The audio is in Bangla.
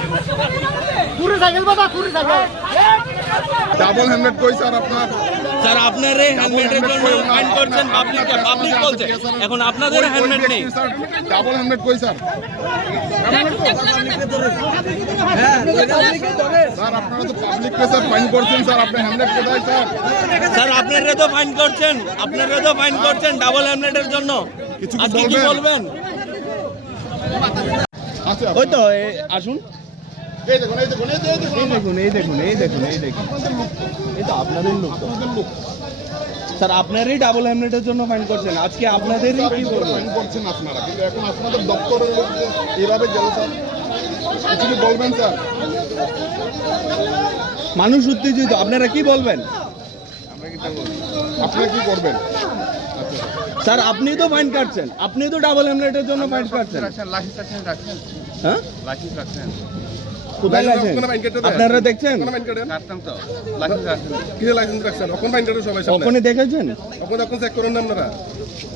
पूरी साइकिल बता पूरी साइकिल ডাবল হ্যান্ডেড কই স্যার আপনার স্যার আপনার এই হেলমেটের জন্য ফাইন করছেন পাবলিককে পাবলিক বলছে। এখন আপনাদের হেলমেট নেই। স্যার ডাবল হ্যান্ডেড কই স্যার স্যার আপনারা তো পাবলিক স্যার ফাইন করছেন স্যার আপনি হ্যান্ডেড কোথায় স্যার স্যার আপনারা তো ফাইন করছেন। আপনারা তো ফাইন করছেন ডাবল হেলমেটের জন্য। কিছু কি বলবেন? আচ্ছা। ওই তো আসুন। এই দেখুন এই দেখুন এই দেখুন এই দেখুন এই দেখুন এই দেখুন এই দেখুন এই তো আপনাদের লোক স্যার আপনারই ডাবল জন্য ফাইন করছেন। আজকে আপনাদেরই কি ফাইন করছেন আপনারা কিন্তু এখন আপনাদের দপ্তরের লোক গেল স্যার কিছু বলবেন স্যার? মানুষ উত্তেজিত আপনারা কি বলবেন? আপনারা কি করবেন? স্যার আপনি তো ফাইন কাটছেন। আপনি তো ডাবল হেলমেটের জন্য ফাইন কাটছেন। হ্যাঁ? কোথায় ওখানে ফাইন আপনারা দেখছেন? কিসে লাইসেন্স রাখছেন? কখনই দেখেছেন? কখন এখন চেক করেন না আপনারা?